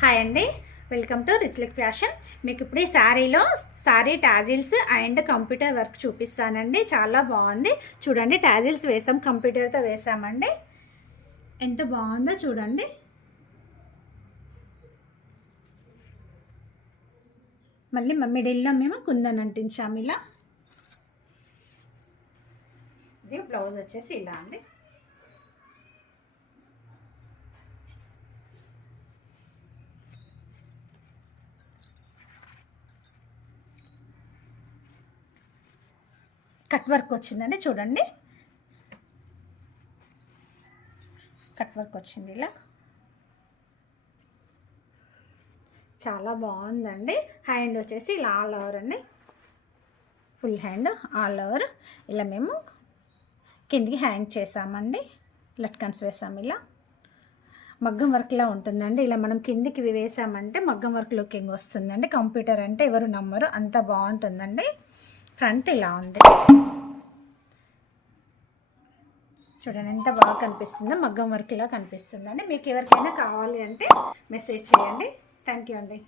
Hi అండి, welcome to rich look fashion. మీకు ఇప్పుడు ఈ sari tassels and computer work చూపిస్తానండి. చాలా బాగుంది చూడండి. టాజిల్స్ వేసాం, కంప్యూటర్తో వేసామండి. ఎంత బాగుందో చూడండి. మళ్ళీ మిడిల్లో మేము కుందన్ అంటించాము ఇలా. ఇది బ్లౌజ్ వచ్చేసి ఇలా అండి. కట్ వర్క్ వచ్చిందండి చూడండి. కట్ వర్క్ వచ్చింది ఇలా. చాలా బాగుందండి. హ్యాండ్ వచ్చేసి ఇలా ఆల్ ఓవర్ అండి, ఫుల్ హ్యాండ్ ఆల్ ఓవర్. ఇలా మేము కిందికి హ్యాంగ్ చేసామండి, లట్కన్స్ వేసాము ఇలా. మగ్గం వర్క్లా ఉంటుందండి. ఇలా మనం కిందికి వేసామంటే మగ్గం వర్క్ లుకింగ్ వస్తుందండి. కంప్యూటర్ అంటే ఎవరు నమ్మరు, అంత బాగుంటుందండి. ఫ్రంట్ ఇలా ఉంది చూడండి, ఎంత బాగా కనిపిస్తుందో. మగ్గం వర్క్ ఇలా కనిపిస్తుందండి. మీకు ఎవరికైనా కావాలి అంటే మెసేజ్ చేయండి. థ్యాంక్ యూ అండి.